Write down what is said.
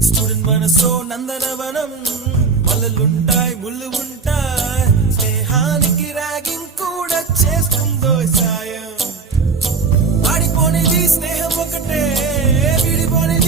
Student మనసో నందనవనం, మల్లలుంటాయి ముళ్ళు ఉంటాయి, స్నేహానికి ర్యాగింగ్ కూడా చేస్తుందో సాయం. ఆడిపోనేది స్నేహం ఒకటే, విడిపోనేది